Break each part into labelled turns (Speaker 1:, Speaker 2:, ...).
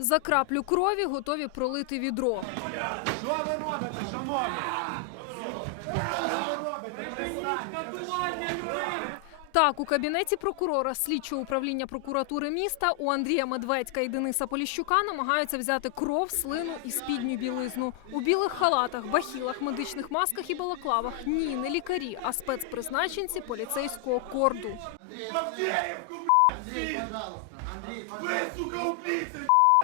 Speaker 1: За краплю крові готові пролити відро.
Speaker 2: Що ви робите, шановні?
Speaker 1: Так, у кабінеті прокурора слідчого управління прокуратури міста у Андрія Медведька і Дениса Поліщука намагаються взяти кров, слину і спідню білизну. У білих халатах, бахілах, медичних масках і балаклавах. Ні, не лікарі, а спецпризначенці поліцейського корду.
Speaker 2: Авдіївку, блядь, Ви, сука, убивці!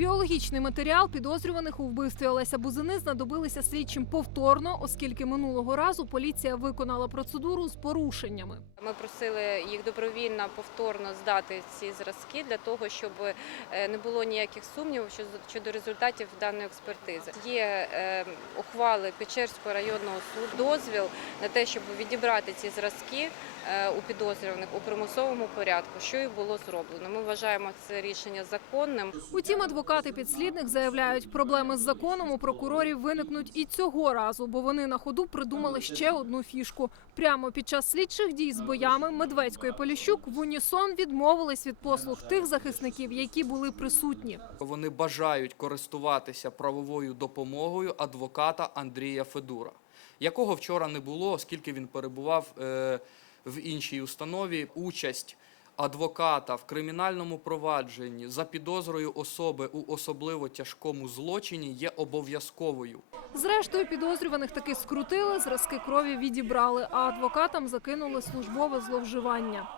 Speaker 1: Біологічний матеріал підозрюваних у вбивстві Олеся Бузини знадобилися слідчим повторно, оскільки минулого разу поліція виконала процедуру з порушеннями.
Speaker 3: Ми просили їх добровільно повторно здати ці зразки для того, щоб е, не було ніяких сумнівів щодо- результатів даної експертизи. Є е, ухвали Печерського районного суду, дозвіл на те, щоб відібрати ці зразки е, у підозрюваних у примусовому порядку, що і було зроблено. Ми вважаємо це рішення законним.
Speaker 1: Утім, адвокати підслідних заявляють, проблеми з законом у прокурорів виникнуть і цього разу, бо вони на ходу придумали ще одну фішку. Прямо під час слідчих дій з боями Медведсько і Поліщук в унісон відмовились від послуг тих захисників, які були присутні.
Speaker 4: Вони бажають користуватися правовою допомогою адвоката Андрія Федура, якого вчора не було, оскільки він перебував е, в іншій установі. Участь адвоката в кримінальному провадженні за підозрою особи у особливо тяжкому злочині є обов'язковою.
Speaker 1: Зрештою, підозрюваних таки скрутили, зразки крові відібрали, а адвокатам закинули службове зловживання.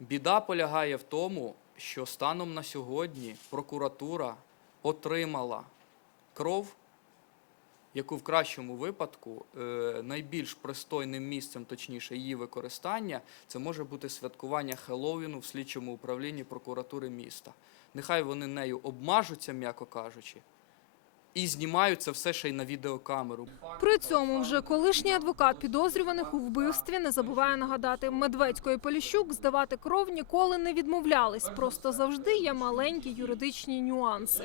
Speaker 4: Біда полягає в тому, що станом на сьогодні прокуратура отримала кров, яку в кращому випадку е, найбільш пристойним місцем, точніше її використання, це може бути святкування Хеллоуіну в слідчому управлінні прокуратури міста. Нехай вони нею обмажуться, м'яко кажучи, і знімають це все ще й на відеокамеру.
Speaker 1: При цьому вже колишній адвокат підозрюваних у вбивстві не забуває нагадати, Медведько і Поліщук здавати кров ніколи не відмовлялись. Просто завжди є маленькі юридичні нюанси.